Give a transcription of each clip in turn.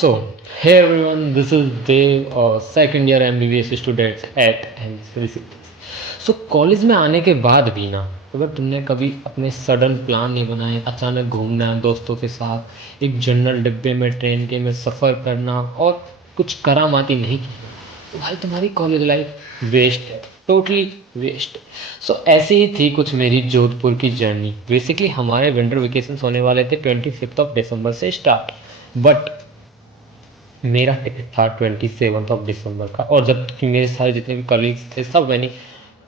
So, hey everyone, this is Dave, second year MBBS student at NCC. So college में आने के बाद भी ना, अगर तुमने कभी अपने सडन प्लान नहीं बनाए, अचानक घूमना है दोस्तों के साथ, एक जनरल डिब्बे में ट्रेन के में सफ़र करना और कुछ करामाती नहीं की, तो भाई तुम्हारी कॉलेज लाइफ वेस्ट है, टोटली वेस्ट। सो ऐसे ही थी कुछ मेरी जोधपुर की जर्नी। बेसिकली हमारे विंटर वेकेशन होने वाले थे 25 से स्टार्ट, बट मेरा टिकट था 27 का, और जबकि मेरे सारे जितने भी कलीग्स थे सब मैंने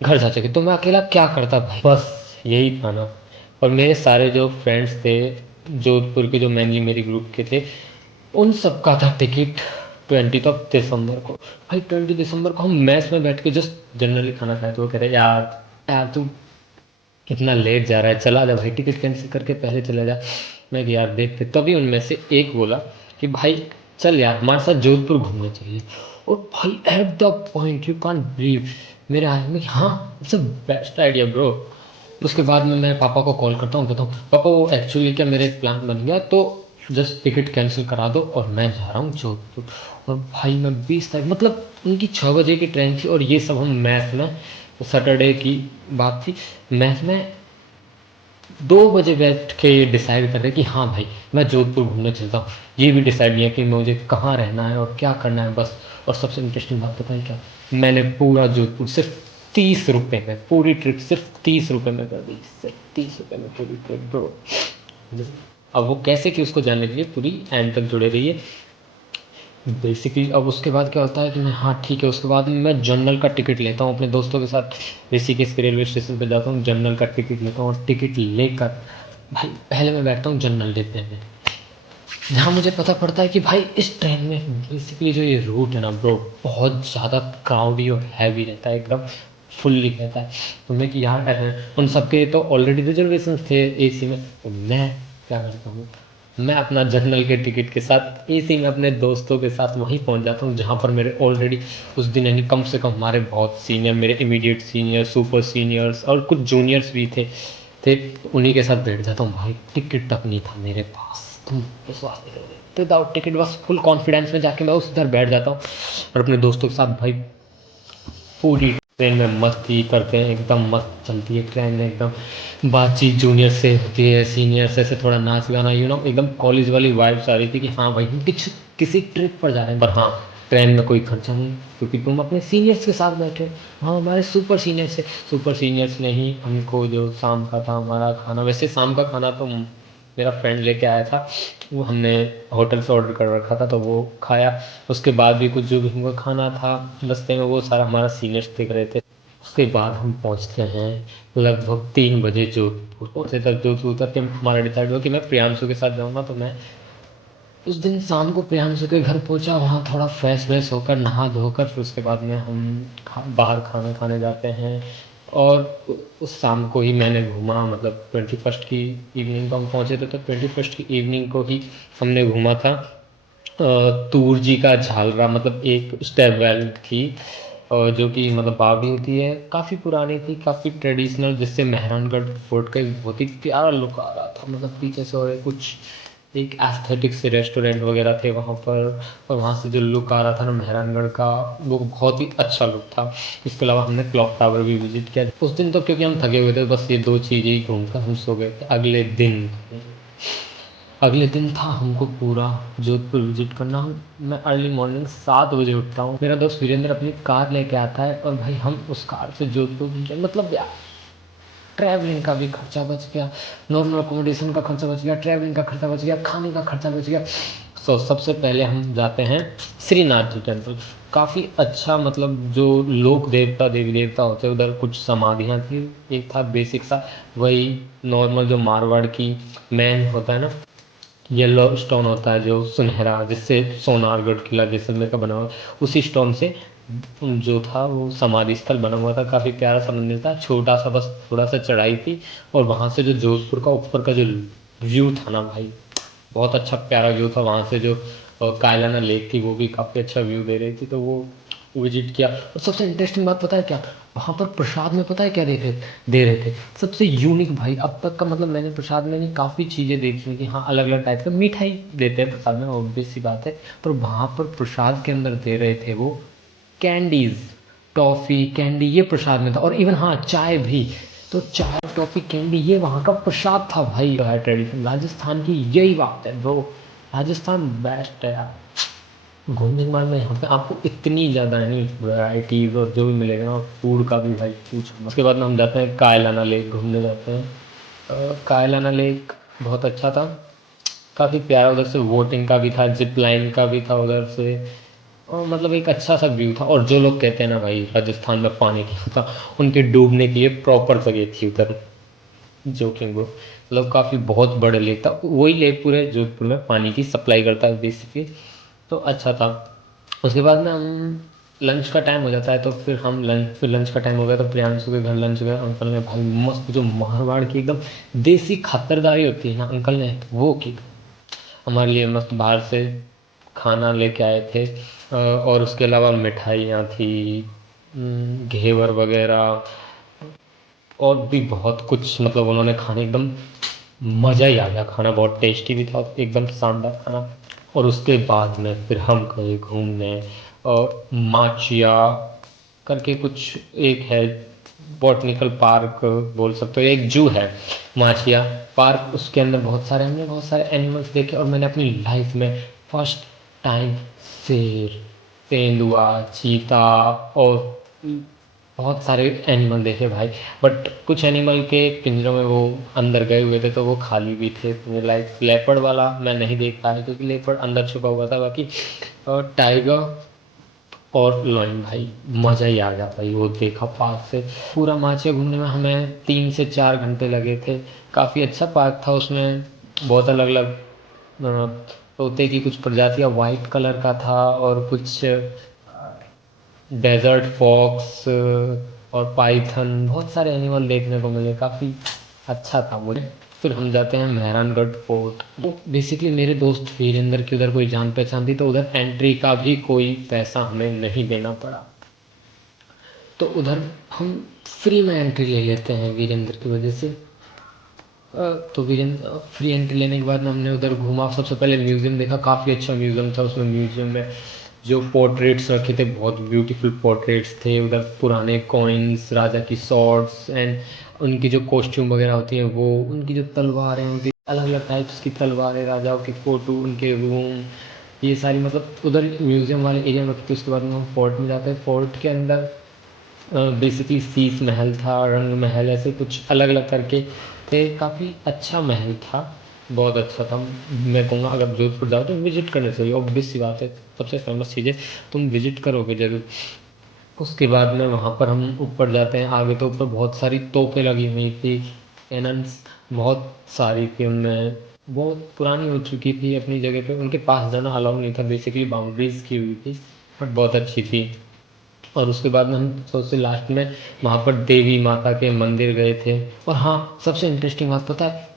घर जा चुके, तो मैं अकेला क्या करता भाई, बस यही था ना। और मेरे सारे जो फ्रेंड्स थे जोधपुर के, जो मेनली मेरे ग्रुप के थे, उन सब का था टिकट 20 दिसंबर को। भाई 20 दिसंबर को हम मैस में बैठ के जस्ट जनरली खाना खाए, तो वो कह रहे यार यार तू कितना लेट जा रहा है, चला जा भाई, टिकट कैंसिल करके पहले चला जा। मैं कि यार देखते, तभी उनमें से एक बोला कि भाई चल यार हमारे साथ जोधपुर घूमने चाहिए। और भाई at the point you can't believe, मेरे आने में हाँ it's a best idea bro. उसके बाद में मेरे पापा को कॉल करता हूँ, कहता हूँ पापा वो एक्चुअली क्या मेरे एक प्लान बन गया, तो जस्ट टिकट कैंसिल करा दो और मैं जा रहा हूँ जोधपुर। और भाई मैं 20 तारीख, मतलब उनकी 6 बजे की ट्रेन थी, और ये सब हम मैथ में, सैटरडे की बात थी, मैथ में 2 बजे बैठ के ये डिसाइड कर रहे कि हाँ भाई मैं जोधपुर घूमने चलता हूँ। ये भी डिसाइड नहीं है कि मुझे कहाँ रहना है और क्या करना है बस। और सबसे इंटरेस्टिंग बात बताएं क्या, मैंने पूरा जोधपुर सिर्फ 30 रुपये में, पूरी ट्रिप सिर्फ 30 रुपये में कर दी, सिर्फ 30 रुपये में पूरी ट्रिप ब्रो। अब वो कैसे कि उसको जानने के लिए पूरी एंड तक जुड़े रहिए। बेसिकली अब उसके बाद क्या होता है कि मैं हाँ ठीक है, उसके बाद मैं जनरल का टिकट लेता हूँ अपने दोस्तों के साथ, ऋषिकेश के रेलवे स्टेशन पर जाता हूँ, जनरल का टिकट लेता हूँ, और टिकट लेकर भाई पहले मैं बैठता हूँ जनरल डिब्बे में, जहाँ मुझे पता पड़ता है कि भाई इस ट्रेन में बेसिकली जो ये रूट है ना ब्रो, बहुत ज़्यादा क्राउडी और हैवी रहता है, एकदम फुल्ली रहता है। तो मैं कि यार उन सबके तो ऑलरेडी रिजर्वेशन थे एसी में, तो मैं क्या करता हूँ, मैं अपना जनरल के टिकट के साथ एसी में अपने दोस्तों के साथ वहीं पहुंच जाता हूँ जहाँ पर मेरे ऑलरेडी उस दिन यानी कम से कम हमारे बहुत सीनियर, मेरे इमीडिएट सीनियर, सुपर सीनियर्स और कुछ जूनियर्स भी थे उन्हीं के साथ बैठ जाता हूँ। भाई टिकट तक नहीं था मेरे पास, तुम विश्वास नहीं करोगे, विदाउट टिकट बस फुल कॉन्फिडेंस में जाके मैं उस उधर बैठ जाता हूँ, और अपने दोस्तों के साथ भाई पूरी ट्रेन में मस्ती करते हैं, एकदम मस्त चलती है ट्रेन में, एकदम बातचीत जूनियर से होती है, सीनियर से थोड़ा नाच गाना, एकदम कॉलेज वाली वाइब्स आ रही थी कि हाँ भाई हम किसी किसी ट्रिप पर जा रहे हैं। पर हाँ, ट्रेन में कोई खर्चा नहीं, क्योंकि तुम अपने सीनियर्स के साथ बैठे हो। हाँ हमारे सुपर सीनियर्स ने ही हमको जो शाम का था हमारा खाना, वैसे शाम का खाना तो मेरा फ्रेंड लेके आया था, वो हमने होटल से ऑर्डर कर रखा था तो वो खाया। उसके बाद भी कुछ जो भी हमको खाना था रास्ते में, वो सारा हमारा सीनियर्स देख रहे थे। उसके बाद हम पहुंचते हैं लगभग 3 बजे जोधपुर। पहुंचे तक जोधपुर उतर के हमारा डिसाइड हुआ कि मैं प्रियांशु के साथ जाऊँगा, तो मैं उस दिन शाम को प्रियांशु के घर पहुंचा, वहाँ थोड़ा फ्रेश व्रेश होकर नहा धोकर फिर उसके बाद में हम बाहर खाना खाने जाते हैं। और उस शाम को ही मैंने घूमा, मतलब 21st की इवनिंग को हम पहुँचे थे, तो 21st की इवनिंग को ही हमने घूमा था तूर जी का झालरा, मतलब एक स्टेप वेल थी, जो कि मतलब बावड़ी होती है, काफ़ी पुरानी थी, काफ़ी ट्रेडिशनल, जिससे मेहरानगढ़ फोर्ट का एक बहुत ही प्यारा लुक आ रहा था, मतलब पीछे से, और कुछ एक एस्थेटिक से रेस्टोरेंट वगैरह थे वहाँ पर, और वहाँ से जो लुक आ रहा था ना मेहरानगढ़ का, वो बहुत ही अच्छा लुक था। इसके अलावा हमने क्लॉक टावर भी विजिट किया उस दिन, तो क्योंकि हम थके हुए थे, बस ये दो चीज़ें ही घूमकर हम सो गए थे। अगले दिन था हमको पूरा जोधपुर विजिट करना। मैं अर्ली मॉर्निंग 7 बजे उठता हूँ, मेरा दोस्त वीरेंद्र अपनी कार लेके आता है, और भाई हम उस कार से जोधपुर, मतलब यार ट्रैवलिंग का भी खर्चा बच गया, नॉर्मल अकोमोडेशन का खर्चा बच गया, ट्रैवलिंग का खर्चा बच गया, खाने का खर्चा बच गया। सो सबसे पहले हम जाते हैं श्रीनाथ जी टेम्पल। काफ़ी अच्छा, मतलब जो लोक देवता देवी देवता होते हैं उधर कुछ समाधियाँ थी। एक था बेसिक सा, वही नॉर्मल जो मारवाड़ की मेन होता है ना, येलो स्टोन होता है जो सुनहरा, जिससे सोनारगढ़ किला जैसलमेर का बना हुआ, उसी स्टोन से जो था वो समाधि स्थल बना हुआ था। काफ़ी प्यारा सा मंदिर था, छोटा सा, बस थोड़ा सा चढ़ाई थी, और वहाँ से जो जोधपुर का ऊपर का जो व्यू था ना भाई, बहुत अच्छा प्यारा व्यू था। वहाँ से जो कायलाना लेक थी वो भी काफ़ी अच्छा व्यू दे रही थी, तो वो विजिट किया। और सबसे इंटरेस्टिंग बात पता है क्या, वहाँ पर प्रसाद में पता है क्या दे रहे थे, सबसे यूनिक भाई अब तक का, मतलब मैंने प्रसाद में नहीं काफ़ी चीज़ें देखी हैं कि हाँ अलग अलग टाइप का मिठाई देते हैं प्रसाद में, ऑब्वियस सी बात है। पर वहाँ पर प्रसाद के अंदर दे रहे थे वो कैंडीज, टॉफ़ी कैंडी, ये प्रसाद में था। और इवन हाँ चाय भी, तो चाय टॉफ़ी कैंडी ये वहाँ का प्रसाद था भाई। जो है ट्रेडिशन राजस्थान की, यही बात है ब्रो, राजस्थान बेस्ट है यार। घूमने के बाद में यहाँ पे आपको इतनी ज़्यादा है वैराइटीज़ और जो भी मिलेगा ना फूड का भी भाई पूछो। उसके बाद में हम जाते हैं कायलाना लेक घूमने जाते हैं। कायलाना लेक बहुत अच्छा था, काफ़ी प्यारा, उधर से बोटिंग का भी था, जिप लाइन का भी था उधर से। और मतलब एक अच्छा सा व्यू था। और जो लोग कहते हैं ना भाई राजस्थान में पानी नहीं होता, उनके डूबने की ये प्रॉपर जगह थी उधर, जोकिंग वो मतलब काफ़ी बहुत बड़े लेक था, वही लेक पूरे जोधपुर में पानी की सप्लाई करता है बेसिकली। तो अच्छा था। उसके बाद ना हम लंच का टाइम हो जाता है, तो फिर लंच का टाइम हो गया तो प्रियांशु के घर लंच गया। अंकल ने भाई मस्त जो मारवाड़ की एकदम देसी खातिरदारी होती है ना, अंकल ने वो की हमारे लिए। मस्त बाहर से खाना लेके आए थे। और उसके अलावा मिठाइयाँ थी, घेवर वगैरह, और भी बहुत कुछ, मतलब उन्होंने खाने एकदम मज़ा ही आ गया, खाना बहुत टेस्टी भी था, एकदम शानदार खाना। और उसके बाद में फिर हम गए घूमने, और माचिया करके कुछ एक है, बॉटनिकल पार्क बोल सकते हो, एक जू है माचिया पार्क। उसके अंदर हमने बहुत सारे एनिमल्स देखे। और मैंने अपनी लाइफ में फर्स्ट टाइम शेर, तेंदुआ, चीता और बहुत सारे एनिमल देखे भाई। बट कुछ एनिमल के पिंजरों में वो अंदर गए हुए थे, तो वो खाली भी थे। मुझे लाइक लेपर्ड वाला मैं नहीं देख पाया क्योंकि लेपर्ड अंदर छुपा हुआ था। बाकी टाइगर और लॉयन भाई मज़ा ही आ गया भाई, वो देखा पार्क से। पूरा माचिया घूमने में हमें 3 से 4 घंटे लगे थे। काफ़ी अच्छा पार्क था, उसमें बहुत अलग अलग तोते की कुछ प्रजातियाँ वाइट कलर का था, और कुछ डेजर्ट फॉक्स और पाइथन, बहुत सारे एनिमल देखने को मिले, काफ़ी अच्छा था मुझे। फिर हम जाते हैं मेहरानगढ़ फोर्ट। वो बेसिकली मेरे दोस्त वीरेंद्र की उधर कोई जान पहचान थी, तो उधर एंट्री का भी कोई पैसा हमें नहीं देना पड़ा, तो उधर हम फ्री में एंट्री ले लेते हैं वीरेंद्र की वजह से। तो वीरेंद्र फ्री एंट्री लेने के बाद हमने उधर घूमा। सबसे पहले म्यूज़ियम देखा, काफ़ी अच्छा म्यूज़ियम था। उसमें म्यूज़ियम में जो पोर्ट्रेट्स रखे थे, बहुत ब्यूटीफुल पोर्ट्रेट्स थे उधर, पुराने कॉइन्स, राजा की सॉर्ड्स, एंड उनकी जो कॉस्ट्यूम वगैरह होती हैं वो, उनकी जो तलवारें होती, अलग अलग टाइप्स की तलवारें, राजाओं की फ़ोटो, उनके रूम, ये सारी मतलब उधर म्यूज़ियम वाले एरिया में रखते थे। उसके बाद में हम फोर्ट में जाते हैं। फोर्ट के अंदर बेसिकली शीश महल था, रंग महल, ऐसे कुछ अलग अलग करके थे। काफ़ी अच्छा महल था, बहुत अच्छा था। मैं कहूँगा अगर जोधपुर जाओ तो विजिट करना चाहिए, ऑब्वियस सी बात है, सबसे फेमस चीज़ है, तुम विजिट करोगे ज़रूर। उसके बाद में वहाँ पर हम ऊपर जाते हैं आगे, तो ऊपर बहुत सारी तोपें लगी हुई थी, कैनन्स बहुत सारी थी उनमें, बहुत पुरानी हो चुकी थी अपनी जगह पे, उनके पास जाना अलाउ नहीं था, बेसिकली बाउंड्रीज की हुई थी, बट बहुत अच्छी थी। और उसके बाद में हम सबसे लास्ट में वहाँ पर देवी माता के मंदिर गए थे। और हाँ सबसे इंटरेस्टिंग बात पता है,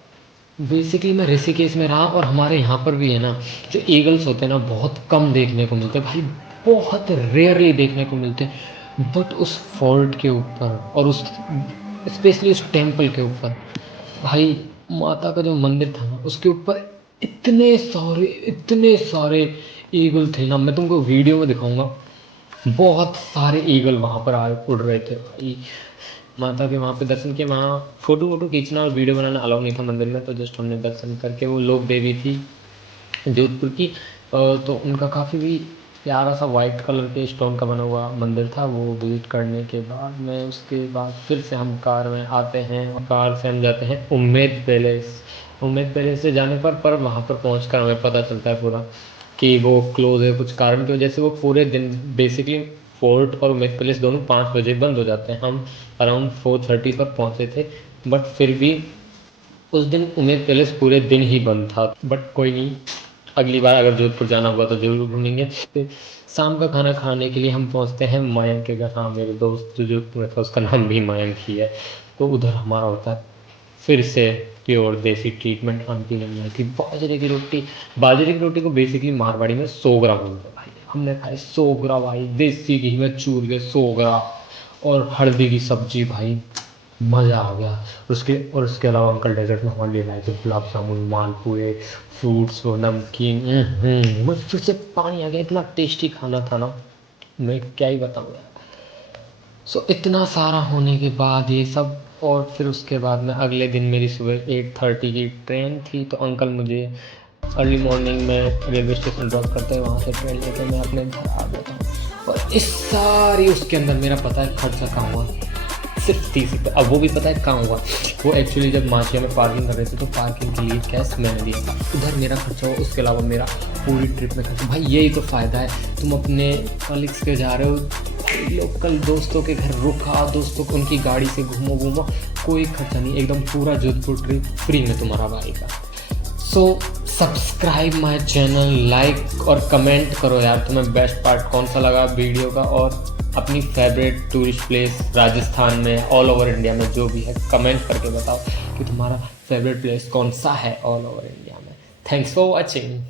बेसिकली मैं ऋषिकेश में रहा, और हमारे यहाँ पर भी है ना जो ईगल्स होते हैं ना, बहुत कम देखने को मिलते हैं भाई, बहुत रेयरली देखने को मिलते हैं। बट उस फोर्ट के ऊपर, और उस स्पेशली उस टेम्पल के ऊपर भाई, माता का जो मंदिर था ना उसके ऊपर इतने सारे ईगल थे ना, मैं तुमको वीडियो में दिखाऊंगा। बहुत सारे ईगल वहाँ पर आए उड़ रहे थे भाई। माता के वहाँ पे दर्शन किए, वहाँ फ़ोटो वोटो खींचना और वीडियो बनाना अलाउ नहीं था मंदिर में, तो जस्ट हमने दर्शन करके, वो लोक देवी थी जोधपुर की। तो उनका काफ़ी भी प्यारा सा वाइट कलर के स्टोन का बना हुआ मंदिर था, वो विजिट करने के बाद में उसके बाद फिर से हम कार में आते हैं। कार से हम जाते हैं उम्मेद पैलेस। उम्मेद पैलेस से जाने पर वहाँ पर पहुँच कर हमें पता चलता है पूरा कि वो क्लोज़ है कुछ कारण की वजह से। वो पूरे दिन बेसिकली फोर्ट और उम्मेद पैलेस दोनों 5 बजे बंद हो जाते हैं। हम अराउंड 4:30 पर पहुँचे थे, बट फिर भी उस दिन उम्मेद पैलेस पूरे दिन ही बंद था। बट कोई नहीं, अगली बार अगर जोधपुर जाना हुआ तो ज़रूर घूमेंगे। फिर शाम का खाना खाने के लिए हम पहुंचते हैं मयंक के घर। हाँ मेरे दोस्त जो जोधपुर में था उसका नाम भी मयंक ही है। तो उधर हमारा होता है फिर से प्योर देसी ट्रीटमेंट। आंटी ने बनाई थी बाजरे की रोटी। बाजरे की रोटी को बेसिकली मारवाड़ी में 100 ग्राम बोलते हैं भाई। हमने खाए 100 ग्राम भाई, देसी घी में चूर के 100 ग्राम, और हल्दी की सब्जी भाई, मज़ा आ गया। उसके अलावा अंकल डेजर्ट में हमारे लिए लाए थे गुलाब जामुन, मालपुए, फ्रूट्स, वो नमकीन, मुझे फिर से पानी आ गया, इतना टेस्टी खाना था ना, मैं क्या ही बताऊँ यार। सो इतना सारा होने के बाद ये सब, और फिर उसके बाद में अगले दिन मेरी सुबह 8:30 की ट्रेन थी, तो अंकल मुझे अर्ली मॉर्निंग में रेलवे स्टेशन ड्रॉप करते हैं, वहाँ से ट्रेन लेके मैं अपने घर आ गया था। और इस सारी उसके अंदर मेरा पता है खर्चा कहाँ हुआ, सिर्फ 30 रुपये। अब वो भी पता है कहाँ हुआ, वो एक्चुअली जब माचिया में पार्किंग कर रहे थे तो पार्किंग के लिए कैश मैंने दिया था, उधर मेरा खर्चा हुआ। उसके अलावा मेरा पूरी ट्रिप में खर्चा। भाई यही तो फ़ायदा है, तुम अपने कलीग्स के जा रहे हो, लोकल दोस्तों के घर रुका, दोस्तों को उनकी गाड़ी से घूमो, कोई खर्चा नहीं, एकदम पूरा जोधपुर ट्रिप फ्री में तुम्हारा भाई का। So subscribe my channel, like और कमेंट करो यार, तुम्हें बेस्ट पार्ट कौन सा लगा वीडियो का, और अपनी फेवरेट टूरिस्ट प्लेस राजस्थान में, ऑल ओवर इंडिया में जो भी है, कमेंट करके बताओ कि तुम्हारा फेवरेट प्लेस कौन सा है ऑल ओवर इंडिया में। Thanks for watching.